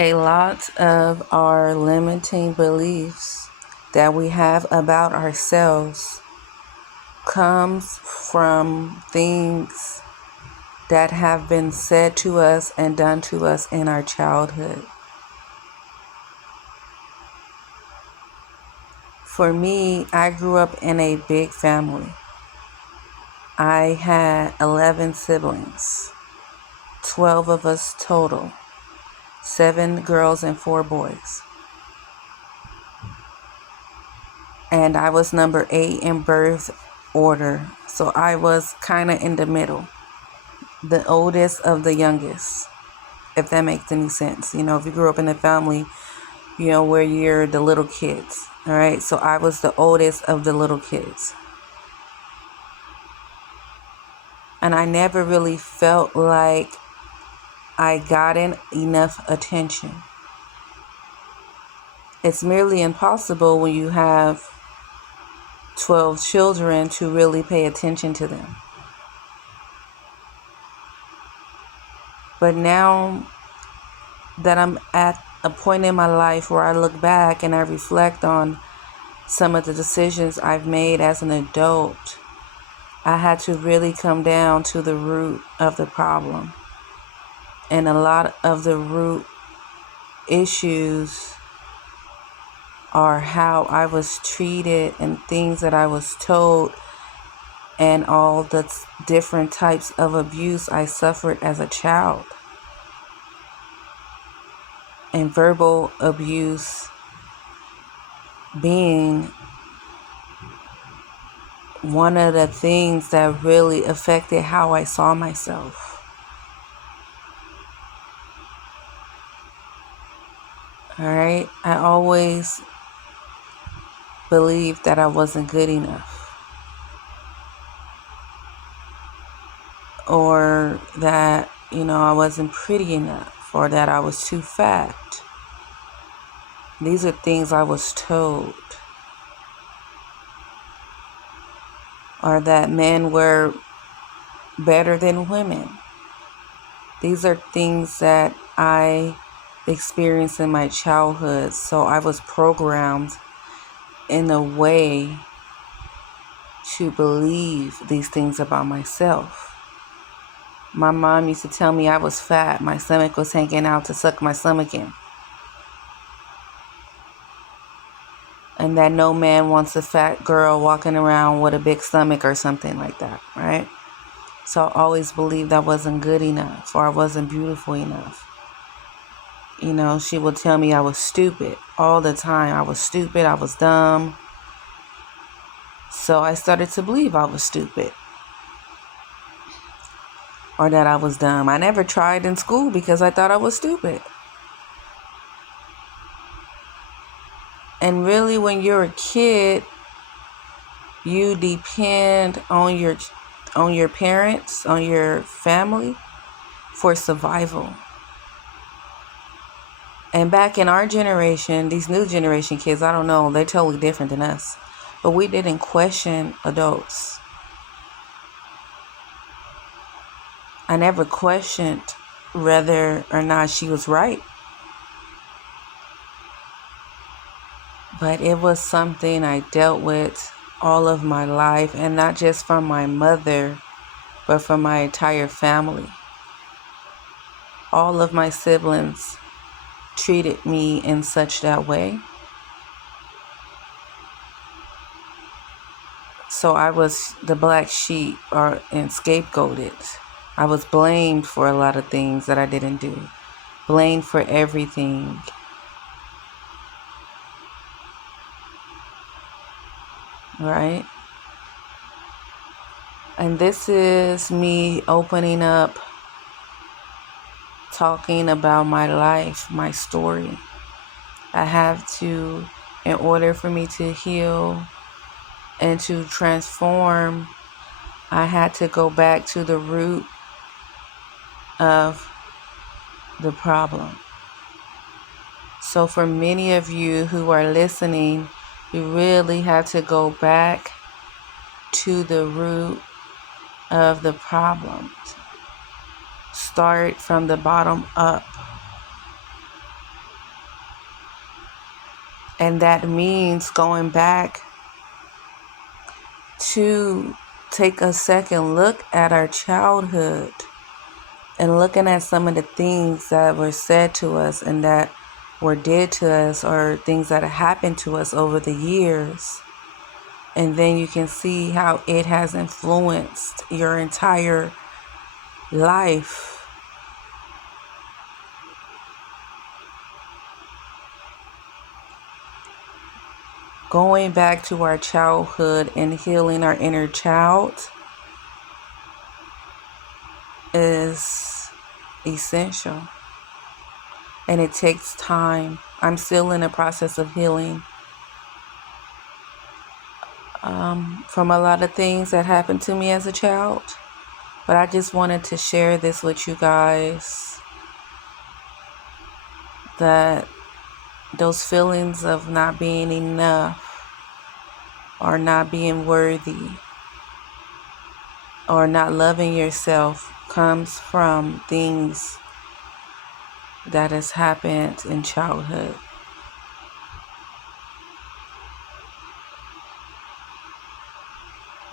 A lot of our limiting beliefs that we have about ourselves comes from things that have been said to us and done to us in our childhood. For me, I grew up in a big family. I had 11 siblings, 12 of us total, 7 girls and 4 boys. And I was number 8 in birth order, so I was kind of in the middle, the oldest of the youngest, if that makes any sense. You know, if you grew up in a family, you know, where you're the little kids, all right? So I was the oldest of the little kids. And I never really felt like I gotten enough attention. It's merely impossible when you have 12 children to really pay attention to them. But now that I'm at a point in my life where I look back and I reflect on some of the decisions I've made as an adult, I had to really come down to the root of the problem. And a lot of the root issues are how I was treated and things that I was told and all the different types of abuse I suffered as a child. And verbal abuse being one of the things that really affected how I saw myself. All right, I always believed that I wasn't good enough, or that, you know, I wasn't pretty enough, or that I was too fat. These are things I was told. Or that men were better than women. These are things that I experienced in my childhood, so I was programmed in a way to believe these things about myself. My mom used to tell me I was fat. My stomach was hanging out to suck my stomach in. And that no man wants a fat girl walking around with a big stomach or something like that, right? So I always believed I wasn't good enough or I wasn't beautiful enough. You know, she would tell me I was stupid all the time. I was stupid, I was dumb. So I started to believe I was stupid or that I was dumb. I never tried in school because I thought I was stupid. And really, when you're a kid, you depend on your parents, on your family for survival. And back in our generation, these new generation kids, I don't know, they're totally different than us. But we didn't question adults. I never questioned whether or not she was right. But it was something I dealt with all of my life, and not just from my mother, but from my entire family. All of my siblings treated me in such that way. So I was the black sheep and scapegoated. I was blamed for a lot of things that I didn't do. Blamed for everything. Right? And this is me opening up, talking about my life, my story. I have to, in order for me to heal and to transform, I had to go back to the root of the problem. So for many of you who are listening, you really have to go back to the root of the problem. Start from the bottom up. And that means going back to take a second look at our childhood and looking at some of the things that were said to us and that were did to us, or things that have happened to us over the years. And then you can see how it has influenced your entire life. Going back to our childhood and healing our inner child is essential. And it takes time. I'm still in the process of healing from a lot of things that happened to me as a child. But I just wanted to share this with you guys, that those feelings of not being enough or not being worthy or not loving yourself comes from things that has happened in childhood.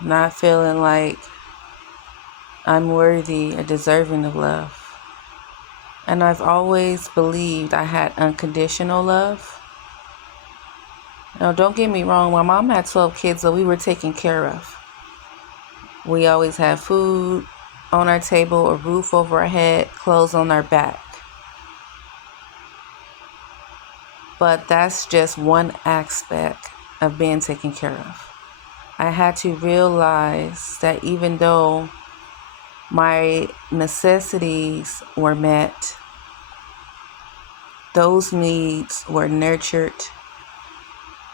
Not feeling like I'm worthy or deserving of love. And I've always believed I had unconditional love. Now, don't get me wrong, my mom had 12 kids, so we were taken care of. We always had food on our table, a roof over our head, clothes on our back. But that's just one aspect of being taken care of. I had to realize that even though my necessities were met, those needs were nurtured.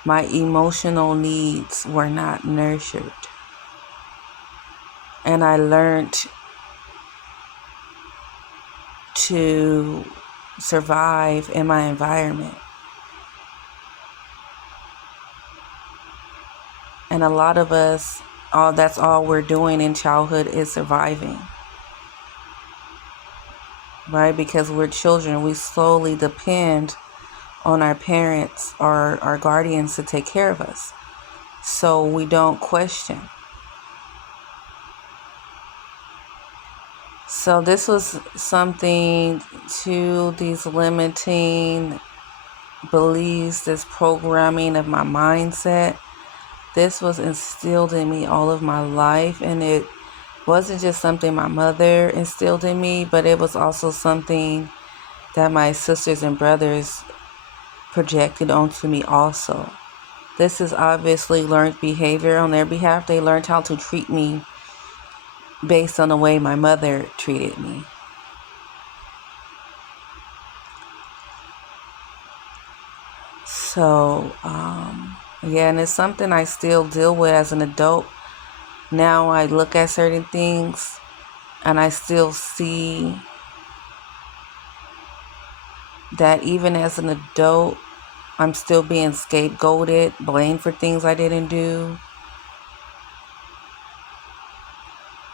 My emotional needs were not nurtured. And I learned to survive in my environment. And a lot of us, that's all we're doing in childhood is surviving. Right? Because we're children, we slowly depend on our parents or our guardians to take care of us. So we don't question. So this was something to these limiting beliefs, this programming of my mindset. This was instilled in me all of my life, and it wasn't just something my mother instilled in me, but it was also something that my sisters and brothers projected onto me also. This is obviously learned behavior on their behalf. They learned how to treat me based on the way my mother treated me. So, and it's something I still deal with as an adult. Now I look at certain things and I still see that even as an adult, I'm still being scapegoated, blamed for things I didn't do.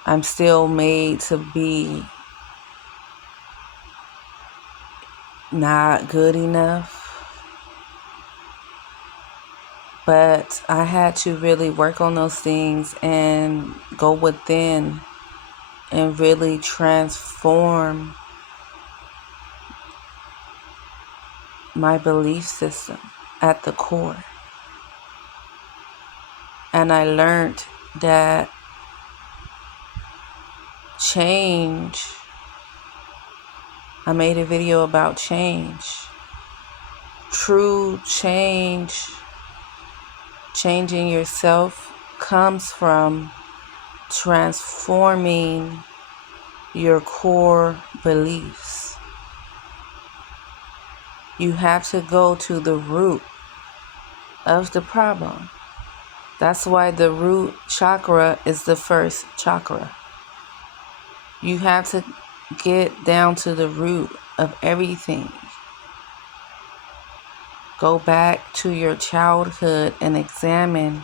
I'm still made to be not good enough. But I had to really work on those things and go within and really transform my belief system at the core. And I learned that change, I made a video about change. True change, changing yourself, comes from transforming your core beliefs. You have to go to the root of the problem. That's why the root chakra is the first chakra. You have to get down to the root of everything. Go back to your childhood and examine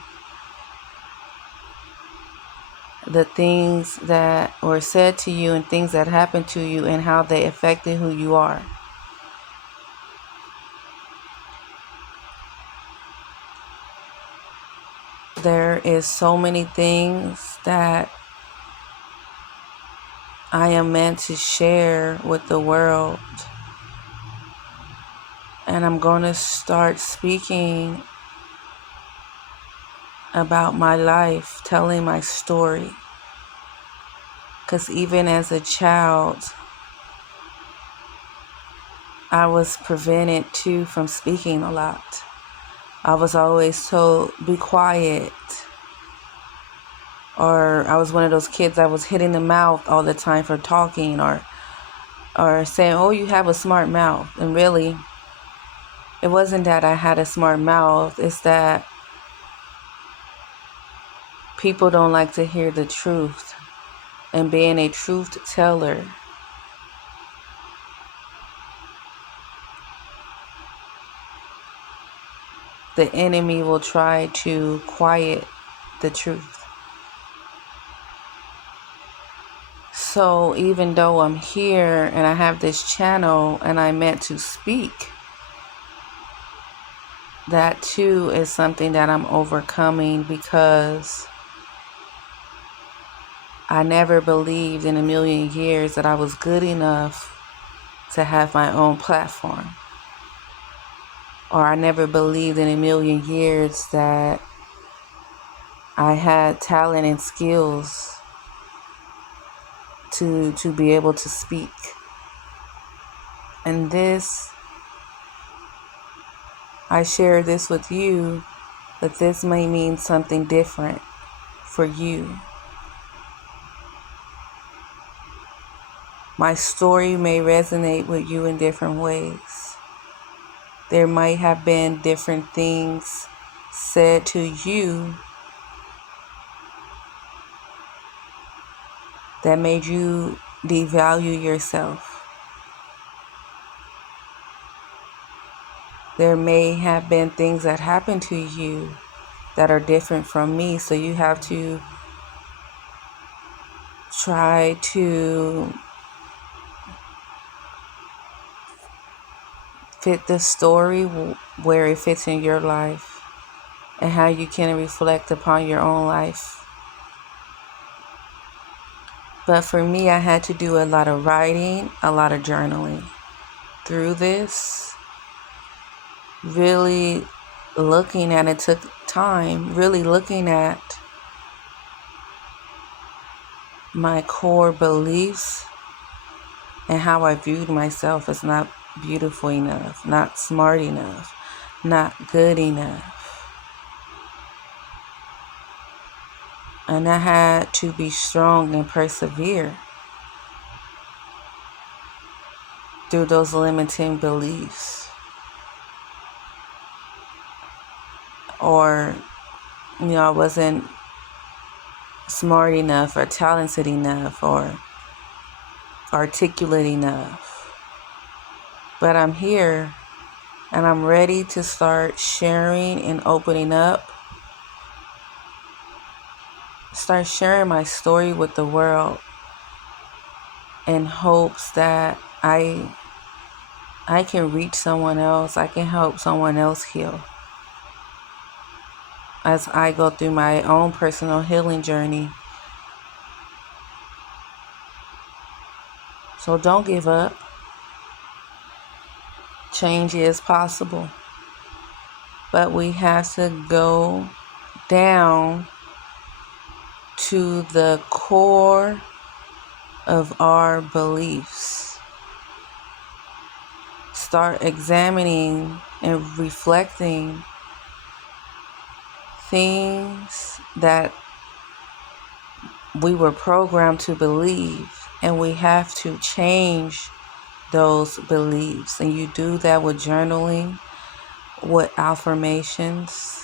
the things that were said to you and things that happened to you and how they affected who you are. there is so many things that I am meant to share with the world. And I'm going to start speaking about my life, telling my story. Because even as a child, I was prevented too from speaking a lot. I was always told, be quiet. Or I was one of those kids that was hitting the mouth all the time for talking, or saying, oh, you have a smart mouth. And really, it wasn't that I had a smart mouth. It's that people don't like to hear the truth. And being a truth teller, the enemy will try to quiet the truth. So even though I'm here and I have this channel and I'm meant to speak, that too is something that I'm overcoming, because I never believed in a million years that I was good enough to have my own platform. Or I never believed in a million years that I had talent and skills to be able to speak. And this, I share this with you, but this may mean something different for you. My story may resonate with you in different ways. There might have been different things said to you that made you devalue yourself. There may have been things that happened to you that are different from me, so you have to try to fit the story where it fits in your life and how you can reflect upon your own life. But for me, I had to do a lot of writing, a lot of journaling through this. Really looking at it took time, really looking at my core beliefs and how I viewed myself as not beautiful enough, not smart enough, not good enough. And I had to be strong and persevere through those limiting beliefs. Or, I wasn't smart enough or talented enough or articulate enough. But I'm here and I'm ready to start sharing and opening up. Start sharing my story with the world in hopes that I can reach someone else. I can help someone else heal as I go through my own personal healing journey. So don't give up. Change is possible. But we have to go down to the core of our beliefs. Start examining and reflecting things that we were programmed to believe, and we have to change those beliefs. And you do that with journaling, with affirmations.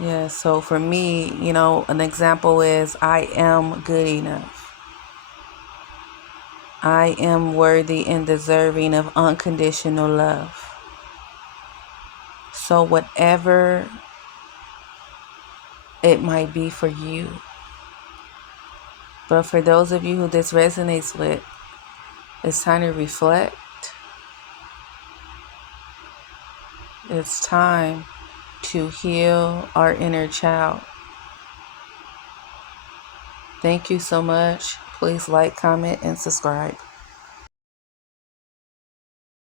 Yeah, so for me, an example is I am good enough. I am worthy and deserving of unconditional love. So whatever it might be for you. But for those of you who this resonates with, it's time to reflect. It's time to heal our inner child. Thank you so much. Please like, comment, and subscribe.